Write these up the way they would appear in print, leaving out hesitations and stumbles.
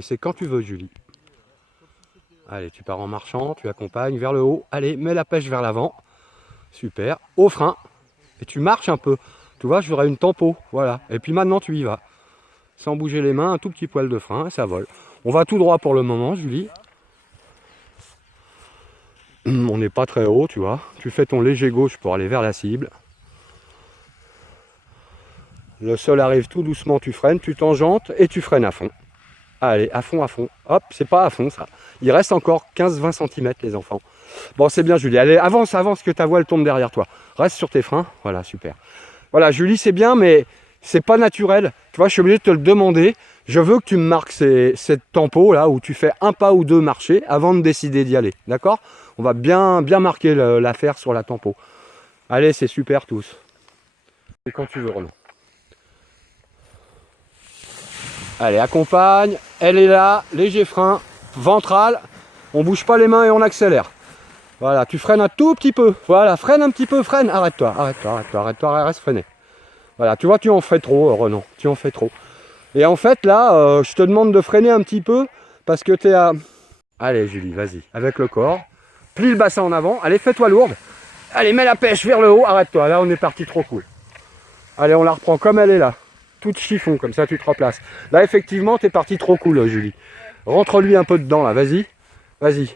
Et c'est quand tu veux, Julie. Allez, tu pars en marchant, tu accompagnes vers le haut. Allez, mets la pêche vers l'avant. Super. Au frein. Et tu marches un peu. Tu vois, je ferai une tempo. Voilà. Et puis maintenant, tu y vas. Sans bouger les mains, un tout petit poil de frein et ça vole. On va tout droit pour le moment, Julie. On n'est pas très haut, tu vois. Tu fais ton léger gauche pour aller vers la cible. Le sol arrive tout doucement, tu freines, tu tangentes et tu freines à fond. Allez, à fond, à fond. Hop, c'est pas à fond ça. Il reste encore 15-20 cm les enfants. Bon, c'est bien Julie. Allez, avance, avance que ta voile tombe derrière toi. Reste sur tes freins. Voilà, super. Voilà, Julie, c'est bien, mais c'est pas naturel. Tu vois, je suis obligé de te le demander. Je veux que tu me marques cette tempo là où tu fais un pas ou deux marcher avant de décider d'y aller. D'accord? On va bien marquer l'affaire sur la tempo. Allez, c'est super tous. Et quand tu veux, Renan. Allez, accompagne. Elle est là. Léger frein. Ventral. On bouge pas les mains et on accélère. Voilà, tu freines un tout petit peu. Voilà, freine un petit peu, freine. Arrête-toi, arrête-toi, arrête-toi, arrête-toi, reste freiné. Voilà, tu vois, tu en fais trop, Renan. Tu en fais trop. Et en fait, là, je te demande de freiner un petit peu parce que tu es à... Allez, Julie, vas-y, avec le corps. Plie le bassin en avant. Allez, fais-toi lourde. Allez, mets la pêche vers le haut. Arrête-toi, là, on est parti trop cool. Allez, on la reprend comme elle est là. Toute chiffon, comme ça, tu te replaces. Là, effectivement, tu es parti trop cool, Julie. Rentre-lui un peu dedans, là. Vas-y. Vas-y.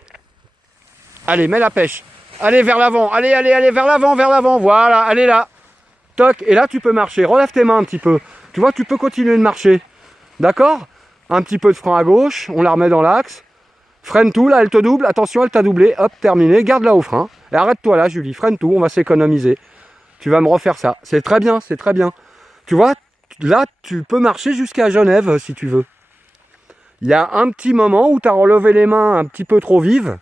Allez, mets la pêche. Allez, vers l'avant. Allez, allez, allez, vers l'avant, vers l'avant. Voilà, allez là. Toc. Et là, tu peux marcher. Relève tes mains un petit peu. Tu vois, tu peux continuer de marcher. D'accord? Un petit peu de frein à gauche. On la remet dans l'axe. Freine tout, là, elle te double. Attention, elle t'a doublé. Hop, terminé. Garde-la au frein. Et arrête-toi là, Julie. Freine tout. On va s'économiser. Tu vas me refaire ça. C'est très bien, c'est très bien. Tu vois, là, tu peux marcher jusqu'à Genève, si tu veux. Il y a un petit moment où tu as relevé les mains un petit peu trop vives.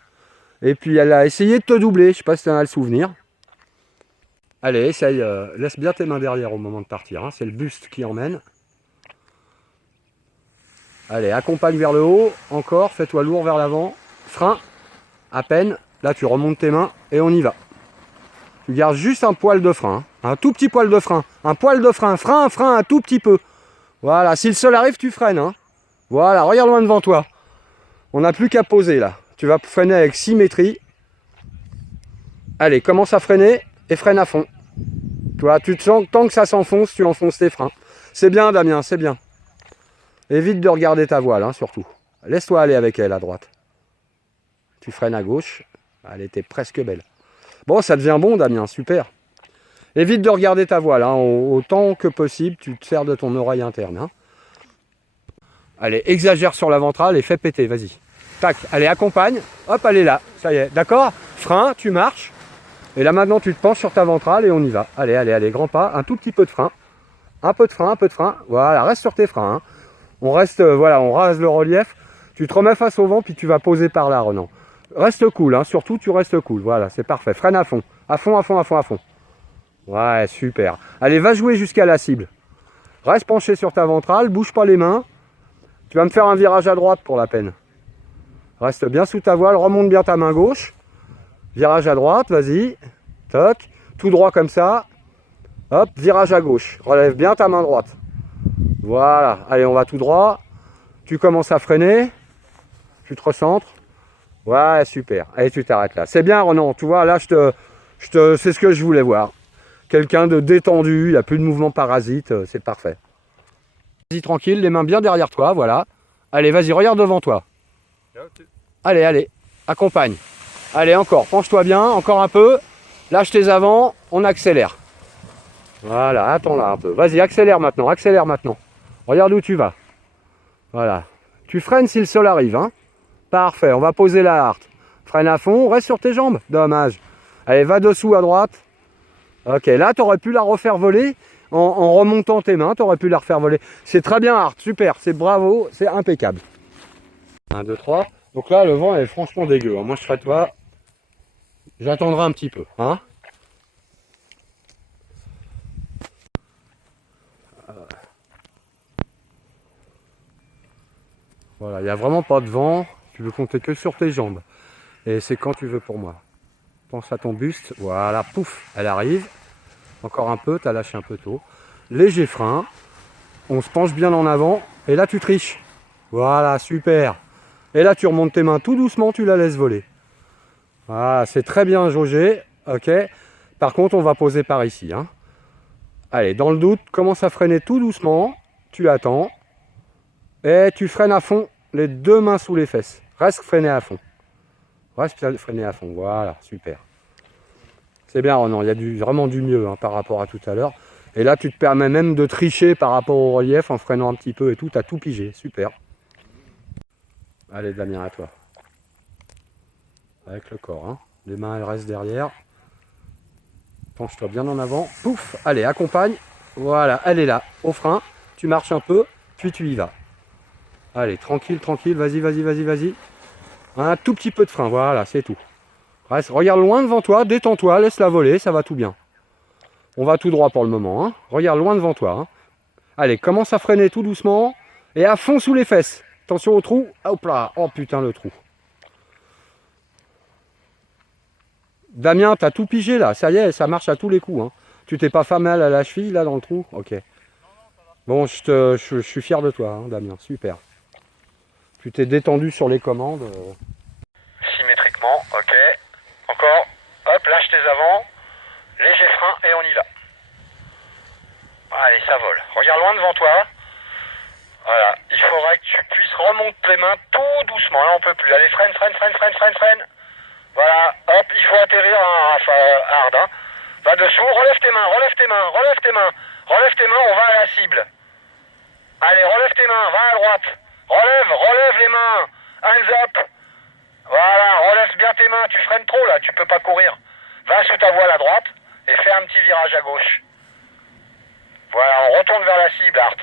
Et puis, elle a essayé de te doubler. Je ne sais pas si tu en as le souvenir. Allez, essaye. Laisse bien tes mains derrière au moment de partir. Hein. C'est le buste qui emmène. Allez, accompagne vers le haut. Encore, fais-toi lourd vers l'avant. Frein. À peine. Là, tu remontes tes mains et on y va. Tu gardes juste un poil de frein. Hein. Un tout petit poil de frein. Un poil de frein. Frein, frein, un tout petit peu. Voilà, si le sol arrive, tu freines. Hein. Voilà, regarde loin devant toi. On n'a plus qu'à poser là. Tu vas freiner avec symétrie. Allez, commence à freiner et freine à fond. Tu vois, tu te sens, tant que ça s'enfonce, tu enfonces tes freins. C'est bien, Damien, c'est bien. Évite de regarder ta voile, hein, surtout. Laisse-toi aller avec elle à droite. Tu freines à gauche. Elle était presque belle. Bon, ça devient bon, Damien, super. Évite de regarder ta voile, hein, autant que possible, tu te sers de ton oreille interne. Hein. Allez, exagère sur la ventrale et fais péter, vas-y. Tac, allez, accompagne. Hop, elle est là, ça y est, d'accord? Frein, tu marches. Et là, maintenant, tu te penches sur ta ventrale et on y va. Allez, allez, allez, grand pas, un tout petit peu de frein. Un peu de frein, un peu de frein. Voilà, reste sur tes freins. Hein. On reste, voilà, on rase le relief. Tu te remets face au vent, puis tu vas poser par là, Renan. Reste cool, hein, surtout, tu restes cool. Voilà, c'est parfait. Freine à fond. À fond, à fond, à fond, à fond. Ouais, super. Allez, va jouer jusqu'à la cible. Reste penché sur ta ventrale, bouge pas les mains. Tu vas me faire un virage à droite pour la peine. Reste bien sous ta voile, remonte bien ta main gauche. Virage à droite, vas-y. Toc. Tout droit comme ça. Hop, virage à gauche. Relève bien ta main droite. Voilà. Allez, on va tout droit. Tu commences à freiner. Tu te recentres. Ouais, super. Allez, tu t'arrêtes là. C'est bien, Renan. Tu vois, là, c'est ce que je voulais voir. Quelqu'un de détendu, il n'y a plus de mouvement parasite, c'est parfait. Vas-y tranquille, les mains bien derrière toi, voilà. Allez, vas-y, regarde devant toi. Allez, allez, accompagne. Allez, encore, penche-toi bien, encore un peu. Lâche tes avants, on accélère. Voilà, attends là un peu. Vas-y, accélère maintenant, accélère maintenant. Regarde où tu vas. Voilà. Tu freines si le sol arrive, hein. Parfait, on va poser la harte. Freine à fond, reste sur tes jambes. Dommage. Allez, va dessous à droite. Ok, là, tu aurais pu la refaire voler en remontant tes mains. Tu aurais pu la refaire voler. C'est très bien, Art. Super. C'est bravo. C'est impeccable. 1, 2, 3. Donc là, le vent est franchement dégueu. Moi, je serais toi. J'attendrai un petit peu. Hein. Voilà, il n'y a vraiment pas de vent. Tu veux compter que sur tes jambes. Et c'est quand tu veux pour moi. Pense à ton buste. Voilà, pouf, elle arrive. Encore un peu, tu as lâché un peu tôt. Léger frein. On se penche bien en avant. Et là, tu triches. Voilà, super. Et là, tu remontes tes mains tout doucement, tu la laisses voler. Voilà, c'est très bien jaugé. Ok. Par contre, on va poser par ici. Hein. Allez, dans le doute, commence à freiner tout doucement. Tu attends. Et tu freines à fond, les deux mains sous les fesses. Reste freiné à fond. Reste freiné à fond. Voilà, super. C'est bien, Ronan. Il y a vraiment du mieux hein, par rapport à tout à l'heure. Et là, tu te permets même de tricher par rapport au relief en freinant un petit peu et tout. Tu as tout pigé. Super. Allez, Damien, à toi. Avec le corps. Hein. Les mains, elles restent derrière. Penche-toi bien en avant. Pouf. Allez, accompagne. Voilà, elle est là. Au frein. Tu marches un peu, puis tu y vas. Allez, tranquille, tranquille. Vas-y, vas-y, vas-y, vas-y. Un tout petit peu de frein. Voilà, c'est tout. Reste, regarde loin devant toi. Détends-toi. Laisse-la voler. Ça va tout bien. On va tout droit pour le moment. Hein. Regarde loin devant toi. Hein. Allez, commence à freiner tout doucement. Et à fond sous les fesses. Attention au trou. Hop là. Oh putain, le trou. Damien, t'as tout pigé là. Ça y est, ça marche à tous les coups. Hein. Tu t'es pas fait mal à la cheville là dans le trou? Ok. Bon, je suis fier de toi, hein, Damien. Super. Tu t'es détendu sur les commandes. Symétriquement, ok. Encore. Hop, lâche tes avants. Léger frein et on y va. Allez, ça vole. Regarde loin devant toi. Voilà. Il faudrait que tu puisses remonter les mains tout doucement. Là, on peut plus. Allez, freine, freine, freine, freine, freine, freine. Voilà. Hop, il faut atterrir hard. Hein. Va dessous. Relève tes mains, relève tes mains, relève tes mains. Relève tes mains, on va à la cible. Allez, relève tes mains, va à droite. Relève les mains. Hands up. Voilà, relève bien tes mains. Tu freines trop là, tu peux pas courir. Va sous ta voile à droite et fais un petit virage à gauche. Voilà, on retourne vers la cible, Art.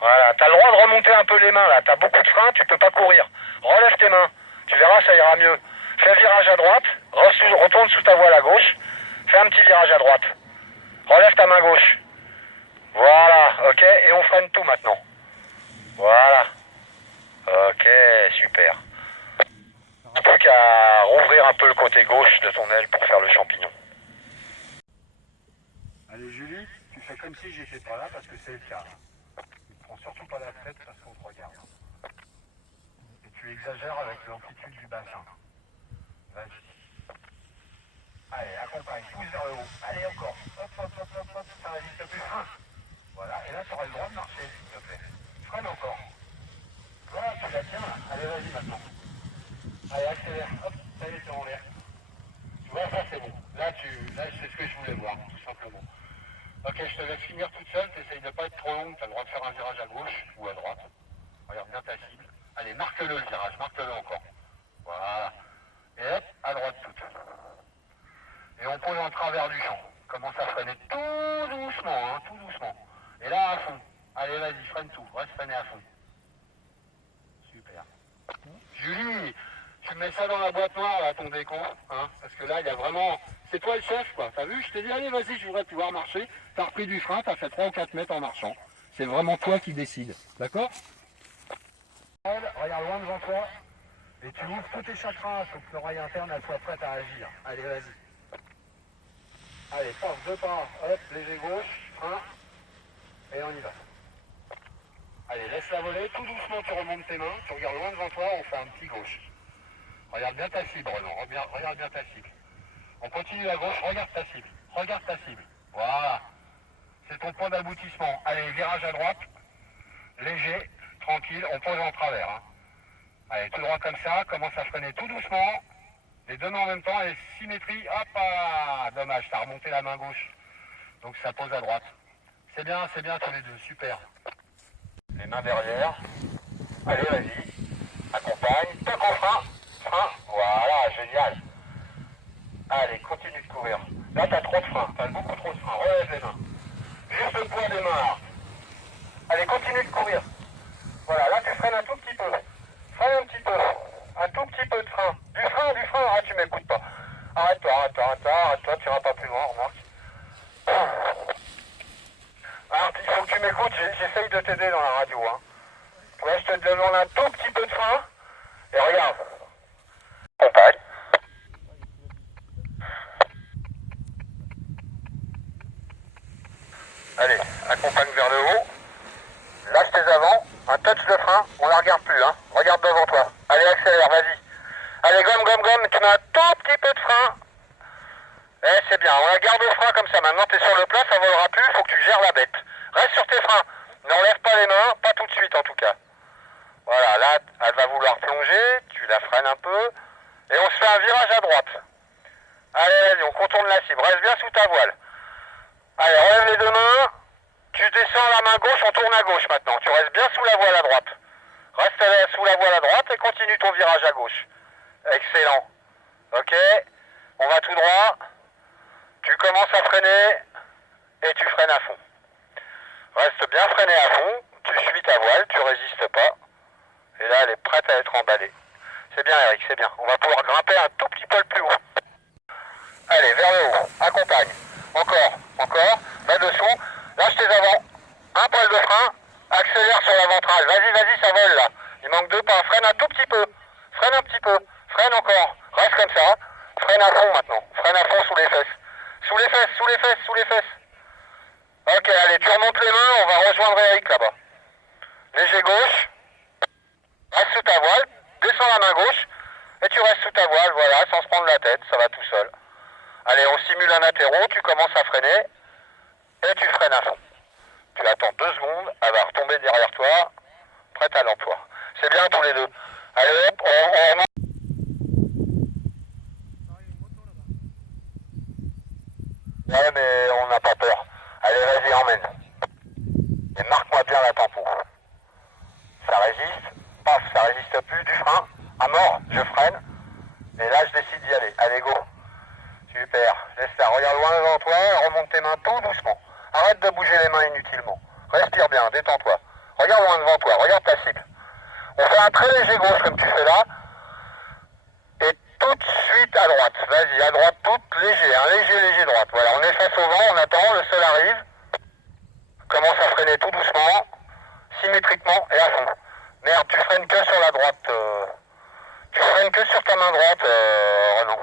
Voilà, t'as le droit de remonter un peu les mains là. T'as beaucoup de frein, tu peux pas courir. Relève tes mains. Tu verras, ça ira mieux. Fais virage à droite. Retourne sous ta voile à gauche. Fais un petit virage à droite. Relève ta main gauche. Voilà, ok. Et on freine tout maintenant. Voilà. Ok, super. Plus qu'à rouvrir un peu le côté gauche de ton aile pour faire le champignon. Allez Julie, tu fais comme si j'étais pas là parce que c'est le cas. Tu ne prends surtout pas la tête parce qu'on te regarde. Et tu exagères avec l'amplitude du bassin. Vas-y. Allez, accompagne, pousse vers le haut. Allez encore. Hop, hop, hop, hop, hop. Ça résiste plus. Voilà, et là tu auras le droit de marcher, s'il te plaît. Freine encore. Voilà, tu la tiens là. Allez, vas-y maintenant. Allez, accélère. Hop, ça y est, t'es en l'air. Tu vois, ça c'est bon. Là, c'est ce que je voulais voir, tout simplement. Ok, je te laisse finir toute seule. T'essayes de ne pas être trop longue. Tu as le droit de faire un virage à gauche ou à droite. Regarde bien ta cible. Allez, marque-le le virage, marque-le encore. Voilà. Et hop, à droite toute. Et on pose en travers du champ. Commence à freiner tout doucement, hein, tout doucement. Et là, à fond. Allez, vas-y, freine tout. Reste freiné à fond. Super. Julie, tu mets ça dans la boîte noire, là, ton décompte, hein, parce que là, il y a vraiment... C'est toi le chef, quoi. T'as vu? Je t'ai dit, allez, vas-y, je voudrais pouvoir marcher. T'as repris du frein, t'as fait 3 ou 4 mètres en marchant. C'est vraiment toi qui décides. D'accord? Regarde loin devant toi. Et tu ouvres tous tes chakras, faut que l'oreille interne, elle soit prête à agir. Allez, vas-y. Allez, force, 2 pas. Hop, léger gauche, frein. Et on y va. Allez, laisse-la voler, tout doucement tu remontes tes mains, tu regardes loin devant toi, on fait un petit gauche. Regarde bien ta cible, Renan, regarde bien ta cible. On continue à gauche, regarde ta cible. Voilà. C'est ton point d'aboutissement. Allez, virage à droite, léger, tranquille, on pose en travers. Hein. Allez, tout droit comme ça, commence à freiner tout doucement. Les deux mains en même temps, et symétrie, hop là. Dommage, t'as remonté la main gauche. Donc ça pose à droite. C'est bien tous les deux, super. Les mains derrière. Allez, vas-y. Accompagne. Toc en frein. Frein. Voilà, génial. Allez, continue de courir. Là, t'as trop de frein. T'as beaucoup trop de frein. Relève les mains. Juste le poids des mains. Allez, continue de courir. Voilà, là, tu freines un tout petit peu. Freine un petit peu. Un tout petit peu de frein. Du frein. Ah, tu m'écoutes pas. Arrête-toi. Tu iras pas plus loin, remarque. Ah, il faut que tu m'écoutes, j'essaye de t'aider dans la radio. Hein. Là, je te demande un tout petit peu de frein. Et regarde. Compagne. Allez, accompagne vers le haut. Lâche tes avants. Un touch de frein, on la regarde plus, hein. Regarde devant toi. Allez, accélère, vas-y. Allez, gomme, gomme, gomme, tu mets un tout petit peu de frein. Eh, c'est bien, on la garde au frein comme ça. Maintenant, tu es sur le plat, ça volera plus, il faut que tu gères la bête. Reste sur tes freins. N'enlève pas les mains, pas tout de suite en tout cas. Voilà, là, elle va vouloir plonger, tu la freines un peu. Et on se fait un virage à droite. Allez, vas-y, on contourne la cible. Reste bien sous ta voile. Allez, relève les deux mains. Tu descends la main gauche, on tourne à gauche maintenant. Tu restes bien sous la voile à droite. Reste sous la voile à droite et continue ton virage à gauche. Excellent. Ok, on va tout droit. Tu commences à freiner et tu freines à fond. Reste bien freiné à fond. Tu suis ta voile, tu résistes pas. Et là, elle est prête à être emballée. C'est bien, Eric, c'est bien. On va pouvoir grimper un tout petit peu plus haut. Allez, vers le haut. Accompagne. Encore, encore. Là dessous. Lâche tes avants. Un poil de frein. Accélère sur la ventrale. Vas-y, vas-y, ça vole là. Il manque deux pas. Freine un tout petit peu. Freine un petit peu. Freine encore. Reste comme ça. Freine à fond maintenant. Freine à fond sous les fesses. Sous les fesses, sous les fesses, sous les fesses. Ok, allez, tu remontes les mains. On va rejoindre Eric là-bas. Léger gauche. Reste sous ta voile. Descends la main gauche. Et tu restes sous ta voile, voilà, sans se prendre la tête. Ça va tout seul. Allez, on simule un atterro, tu commences à freiner et tu freines à fond. Tu attends 2 secondes, elle va retomber derrière toi, prête à l'emploi. C'est bien tous les deux. Allez hop, on remonte. Ouais, mais on n'a pas peur. Allez, vas-y, emmène. Et marque-moi bien la tempo. Ça résiste, paf, ça résiste plus, du frein, à mort, je freine. Et là, je décide d'y aller. Allez, go. Super, laisse ça, regarde loin devant toi, remonte tes mains tout doucement. Arrête de bouger les mains inutilement. Respire bien, détends-toi. Regarde loin devant toi, regarde ta cible. On fait un très léger gauche comme tu fais là. Et tout de suite à droite. Vas-y, à droite, toute léger, un léger, léger droite. Voilà, on est face au vent, on attend, le sol arrive. Commence à freiner tout doucement, symétriquement et à fond. Merde, tu freines que sur la droite. Tu freines que sur ta main droite, Renan.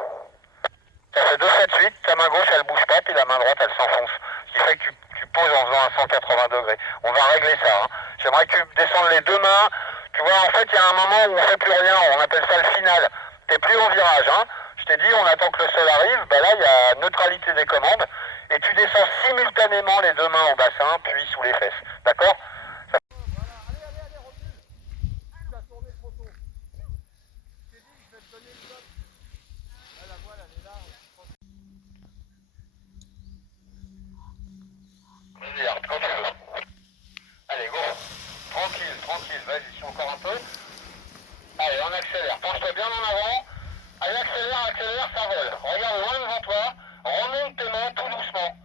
Ça fait 2 fois de suite, ta main gauche elle bouge pas, puis la main droite elle s'enfonce. Ce qui fait que tu poses en faisant un 180 degrés. On va régler ça. Hein. J'aimerais que tu descendes les deux mains. Tu vois, en fait, il y a un moment où on fait plus rien, on appelle ça le final. T'es plus en virage. Hein. Je t'ai dit, on attend que le sol arrive. Ben là, il y a neutralité des commandes. Et tu descends simultanément les deux mains au bassin, puis sous les fesses. D'accord? Vas-y, quand tu veux. Allez, go. Tranquille, tranquille. Vas-y, encore un peu. Allez, on accélère. Penche-toi bien en avant. Allez, accélère, accélère, ça vole. Regarde loin devant toi. Remonte tes mains tout doucement.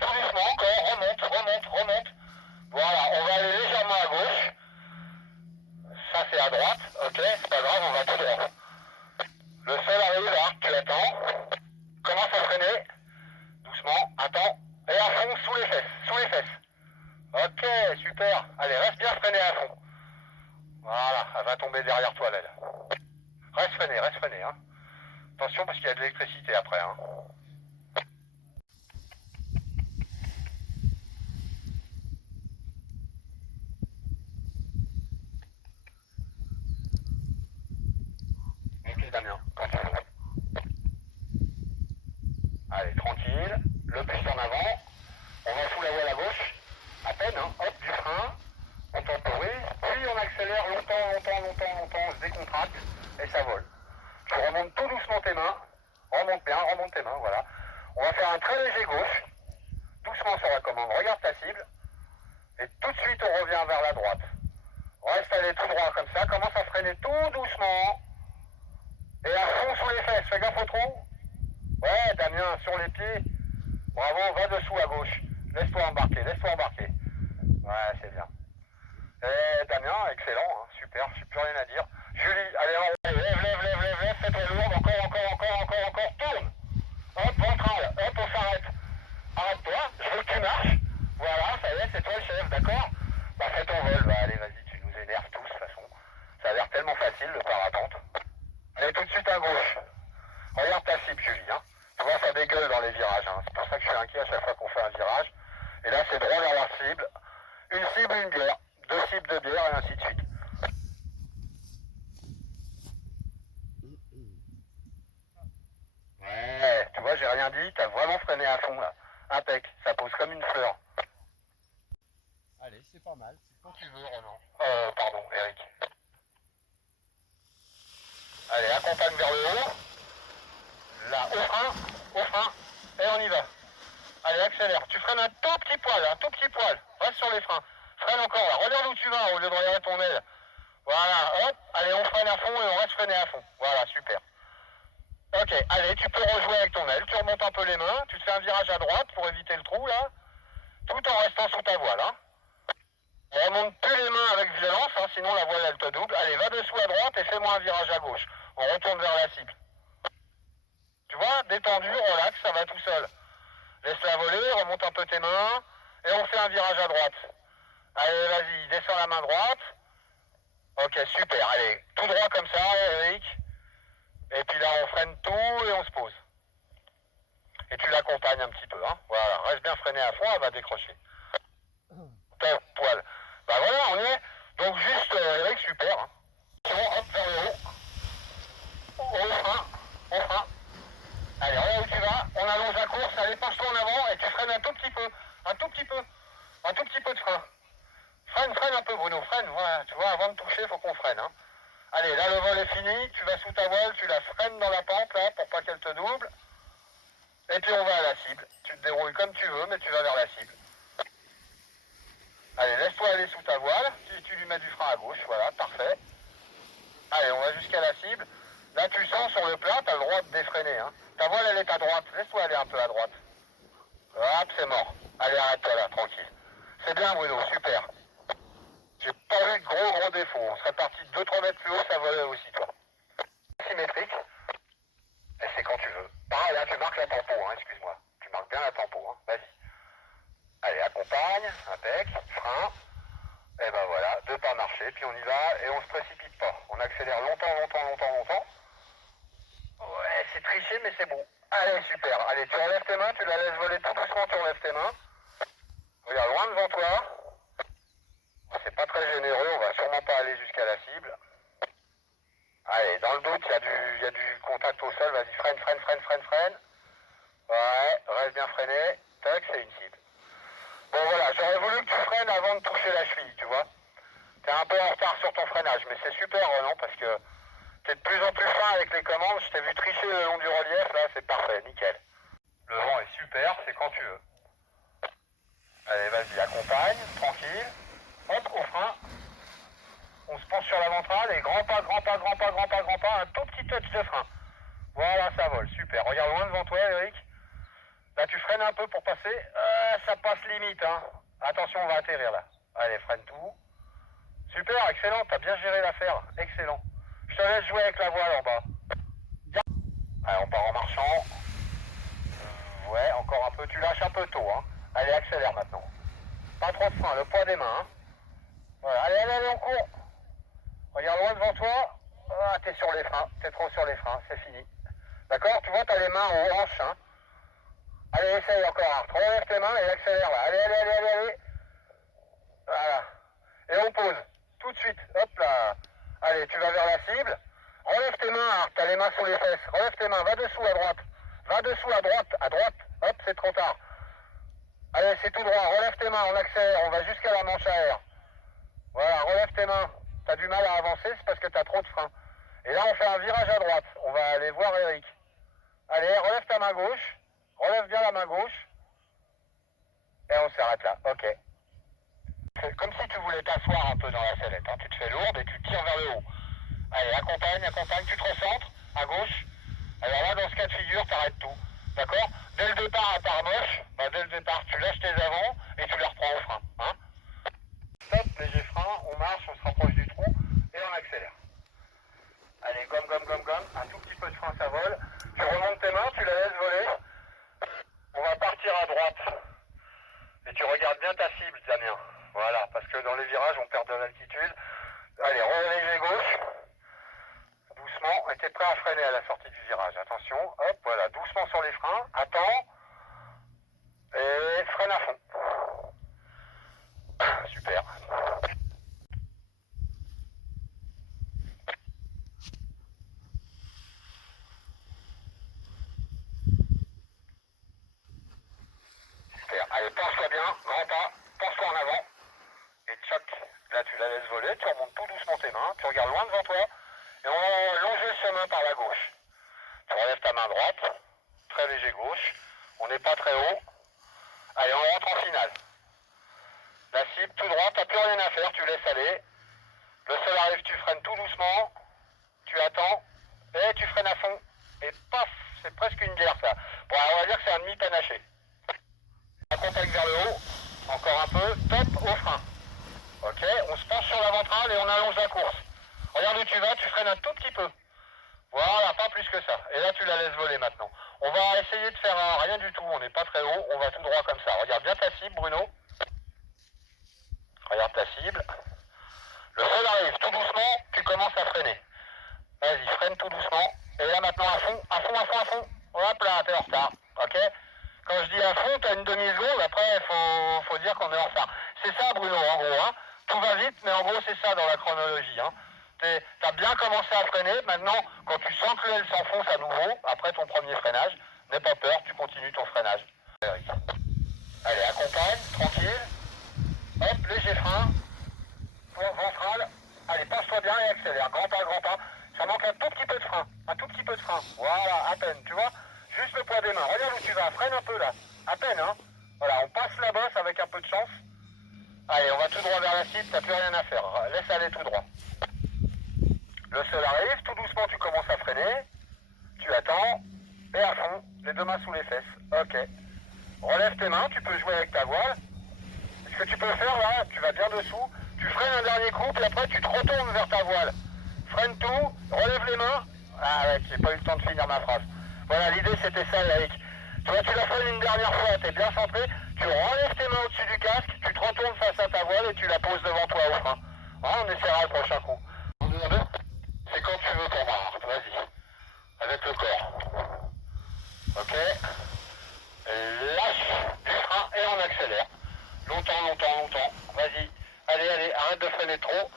Tout doucement, encore. Remonte, remonte, remonte. Voilà, on va aller légèrement à gauche. Ça, c'est à droite. Ok, c'est pas grave, on va tout droit. Le sol arrive là, tu attends. Commence à freiner. Doucement, attends. Et à fond, sous les fesses, sous les fesses. Ok, super. Allez, reste bien freiné à fond. Voilà, elle va tomber derrière toi, l'aile. Reste freiné, hein. Attention parce qu'il y a de l'électricité après, hein. Ok, Damien, quand tu veux. Allez, tranquille. Le buste en avant. On va sous la voile à gauche. À peine, hein. Hop, du frein. On temporise. Puis on accélère longtemps, longtemps, longtemps, longtemps. On se décontracte et ça vole. Tu remontes tout doucement tes mains. Remonte bien, remonte tes mains, voilà. On va faire un très léger gauche. Doucement sur la commande. Regarde ta cible. Et tout de suite, on revient vers la droite. Reste aller tout droit comme ça. Commence à freiner tout doucement. Et à fond sur les fesses. Fais gaffe au trou. Ouais, Damien, sur les pieds. Bravo, va dessous à gauche. Laisse-toi embarquer, laisse-toi embarquer. Ouais, c'est bien. Eh, Damien, excellent, hein, super, j'ai plus rien à dire. Julie, allez, lève, fais-toi lourde, encore, tourne. Hop, ventrale, hop, on s'arrête. Arrête-toi, je veux que tu marches. Voilà, ça y est, c'est toi le chef, d'accord? Bah, fais ton vol, bah, allez, vas-y, tu nous énerves tous, de toute façon. Ça a l'air tellement facile, le parapente. Allez, tout de suite à gauche. Regarde ta cible, Julie, hein. Tu vois, ça dégueule dans les virages, hein. C'est pour ça que je suis inquiet à chaque fois qu'on fait un virage. Et là, c'est droit vers la cible. Une cible, une bière. 2 cibles de bière et ainsi de suite. Ouais, tu vois, j'ai rien dit, t'as vraiment freiné à fond là. Impec, ça pose comme une fleur. Allez, c'est pas mal, c'est quand tu veux, Ronan. Pardon, Eric. Allez, accompagne vers le haut. Là, au frein, et on y va. Allez, accélère. Tu freines un tout petit poil. Reste sur les freins. Freine encore là. Regarde où tu vas au lieu de regarder ton aile. Voilà, hop. Allez, on freine à fond et on reste freiné à fond. Voilà, super. Ok, allez, tu peux rejouer avec ton aile. Tu remontes un peu les mains. Tu te fais un virage à droite pour éviter le trou là. Tout en restant sous ta voile. Hein. On remonte plus les mains avec violence, hein, sinon la voile elle te double. Allez, va dessous à droite et fais-moi un virage à gauche. On retourne vers la cible. Tu vois, détendu, relax, ça va tout seul. Laisse-la voler, remonte un peu tes mains, et on fait un virage à droite. Allez, vas-y, descends la main droite. Ok, super, allez, tout droit comme ça, Eric. Et puis là, on freine tout et on se pose. Et tu l'accompagnes un petit peu, hein. Voilà, reste bien freiné à fond, elle va décrocher. Top, poil. Bah voilà, on y est. Donc juste, Eric, super. Hein. Bon, hop, vers le haut. Au frein. Allez, regarde où tu vas, on allonge la course, allez, penche-toi en avant et tu freines un tout petit peu de frein. Freine un peu Bruno, freine, voilà, tu vois, avant de toucher, il faut qu'on freine. Hein. Allez, là le vol est fini, tu vas sous ta voile, tu la freines dans la pente là, pour pas qu'elle te double. Et puis on va à la cible. Tu te déroules comme tu veux, mais tu vas vers la cible. Allez, laisse-toi aller sous ta voile, tu lui mets du frein à gauche, voilà, parfait. Allez, on va jusqu'à la cible. Là tu sens sur le plat, tu as le droit de défreiner. Hein. Ta voile elle est à droite, laisse-toi aller un peu à droite. Hop, c'est mort. Allez, arrête-toi là, tranquille. C'est bien Bruno, super. J'ai pas vu de gros défauts. On serait parti 2-3 mètres plus haut, ça volait aussi, toi. Symétrique. Et c'est quand tu veux. Pareil, là, tu marques la tempo, hein, excuse-moi. Tu marques bien la tempo, hein. Vas-y. Allez, accompagne, impec, frein. Et ben voilà, 2 pas marchés, puis on y va et on se précipite pas. On accélère longtemps. Ouais, c'est triché, mais c'est bon. Allez, super. Allez, tu enlèves tes mains, tu la laisses voler tout doucement, tu enlèves tes mains. Regarde, loin devant toi. C'est pas très généreux, on va sûrement pas aller jusqu'à la cible. Allez, dans le doute, il y a du contact au sol, vas-y, freine. Ouais, reste bien freiné. Tac, c'est une cible. Bon voilà, j'aurais voulu que tu freines avant de toucher la cheville, tu vois. T'es un peu en retard sur ton freinage, mais c'est super, non, parce que t'es de plus en plus fin avec les commandes, je t'ai vu tricher le long du relief, là, c'est parfait, nickel. Le vent est super, c'est quand tu veux. Allez, vas-y, accompagne, tranquille. Hop, au frein. On se penche sur la ventrale et grand pas, un tout petit touch de frein. Voilà, ça vole, super. Regarde loin devant toi, Eric. Là, tu freines un peu pour passer. Ça passe limite, hein. Attention, on va atterrir là. Allez, freine tout. Super, excellent, t'as bien géré l'affaire. Excellent. Je te laisse jouer avec la voile en bas. Allez, on part en marchant. Ouais, encore un peu. Tu lâches un peu tôt, hein. Allez, accélère maintenant. Pas trop de frein, le poids des mains, hein. Voilà, allez, on court. Regarde loin devant toi. Ah, t'es sur les freins, t'es trop sur les freins, c'est fini. D'accord? Tu vois, t'as les mains en hanche, hein. Allez, essaye encore. Relève tes mains et accélère là. Allez. Voilà. Et on pose. Tout de suite. Hop là. Allez, tu vas vers la cible. Relève tes mains, Art. T'as les mains sur les fesses. Relève tes mains. Va dessous à droite. À droite. Hop, c'est trop tard. Allez, c'est tout droit. Relève tes mains. On accélère. On va jusqu'à la manche à air. Voilà, relève tes mains. T'as du mal à avancer, c'est parce que t'as trop de frein. Et là, on fait un virage à droite. On va aller voir Eric. Allez, relève ta main gauche. Relève bien la main gauche. Et on s'arrête là. Ok. C'est comme si tu voulais t'asseoir un peu dans la sellette. Hein. Tu te fais lourde et tu tires vers le haut. Allez, accompagne. Tu te recentres à gauche. Alors là, dans ce cas de figure, t'arrêtes tout. D'accord? Dès le départ, à part moche, dès le départ, tu lâches tes avants et tu les reprends au frein. Hein? Stop, léger frein, on marche, on se rapproche du trou et on accélère. Allez, gomme, un tout petit peu de frein, ça vole. Tu remontes tes mains, tu la laisses voler. On va partir à droite. Et tu regardes bien ta cible, Damien. Voilà, parce que dans les virages, on perd de l'altitude. Allez, relève gauche. Doucement, et t'es prêt à freiner à la sortie du virage. Attention, hop, voilà, doucement sur les freins. Attends. Et freine à fond. Super. loin devant toi. Et on va longer le chemin par la gauche. Tu relèves ta main droite, très léger gauche. On n'est pas très haut. Allez, on rentre en finale. La cible tout droit, t'as plus rien à faire, tu laisses aller. Le sol arrive, tu freines tout doucement. Tu attends. Et tu freines à fond. Et paf, c'est presque une bière ça. Bon, alors on va dire que c'est un demi-panaché. On contact vers le haut. Encore un peu. Top au frein. Ok, on se penche sur la ventrale et on allonge la course. Regarde où tu vas, tu freines un tout petit peu. Voilà, pas plus que ça. Et là, tu la laisses voler maintenant. On va essayer de faire rien du tout. On n'est pas très haut. On va tout droit comme ça. Regarde bien ta cible, Bruno. Regarde ta cible. Le sol arrive tout doucement. Tu commences à freiner. Vas-y, freine tout doucement. Et là, maintenant, à fond, à fond, à fond, à fond. Hop là, t'es en retard. Ok? Quand je dis à fond, t'as une demi-seconde. Après, faut dire qu'on est en retard. C'est ça, Bruno, en gros. Hein. Tout va vite, mais en gros, c'est ça dans la chronologie. Hein. T'as bien commencé à freiner. Maintenant, quand tu sens que l'aile s'enfonce à nouveau, après ton premier freinage, n'aie pas peur, tu continues ton freinage. Allez, accompagne, tranquille. Hop, léger frein. Ventrale. Allez, passe-toi bien et accélère. Grand pas, grand pas. Ça manque un tout petit peu de frein. Un tout petit peu de frein. Voilà, à peine, tu vois. Juste le poids des mains. Regarde où tu vas. Freine un peu là. À peine, hein. Voilà, on passe la bosse avec un peu de chance. Allez, on va tout droit vers la cible. T'as plus rien à faire. Laisse aller tout droit. Le sol arrive. Tout doucement, tu commences à freiner. Tu attends. Et à fond. Les deux mains sous les fesses. Ok. Relève tes mains. Tu peux jouer avec ta voile. Ce que tu peux faire là, tu vas bien dessous. Tu freines un dernier coup, puis après tu te retournes vers ta voile. Freine tout, relève les mains. Ah ouais, j'ai pas eu le temps de finir ma phrase. Voilà, l'idée c'était ça, Eric. Tu vois, tu la freines une dernière fois, t'es bien centré, tu relèves tes mains au-dessus du casque, tu te retournes face à ta voile et tu la poses devant toi au frein. Ah, on essaiera le prochain coup. C'est quand tu veux ton bras, vas-y. Avec le corps. Ok. Lâche du frein et on accélère. Longtemps, longtemps, longtemps. Vas-y. Allez, allez, arrête de freiner trop.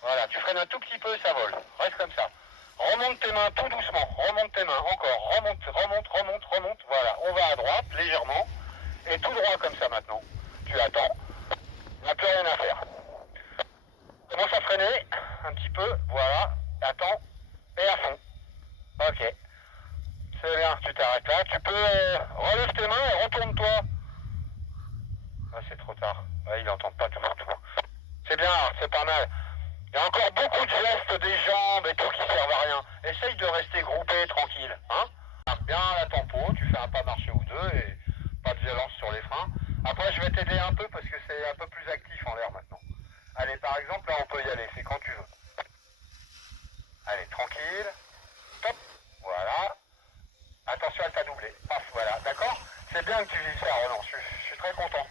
Voilà, tu freines un tout petit peu et ça vole. Reste comme ça. Remonte tes mains tout doucement. Remonte tes mains encore. Remonte, remonte, remonte, remonte. Voilà, on va à droite, légèrement. Et tout droit comme ça maintenant. Tu attends. Il n'y a plus rien à faire. Commence à freiner un petit peu. Voilà. Attends. Et à fond. Ok. C'est bien, tu t'arrêtes là. Tu peux relève tes mains et retourne-toi. Ah, c'est trop tard. Ouais, il n'entend pas tout. C'est bien, c'est pas mal. Il y a encore beaucoup de gestes des jambes et tout qui servent à rien. Essaye de rester groupé, tranquille. Hein? Marque bien la tempo, tu fais un pas marché ou deux et pas de violence sur les freins. Après, je vais t'aider un peu parce que c'est un peu plus actif en l'air maintenant. Allez, par exemple, là, on peut y aller, c'est quand tu veux. Allez, tranquille. Top. Voilà. Attention, elle t'a doublé. Paf, voilà, d'accord? C'est bien que tu vives ça, Roland. Je suis très content.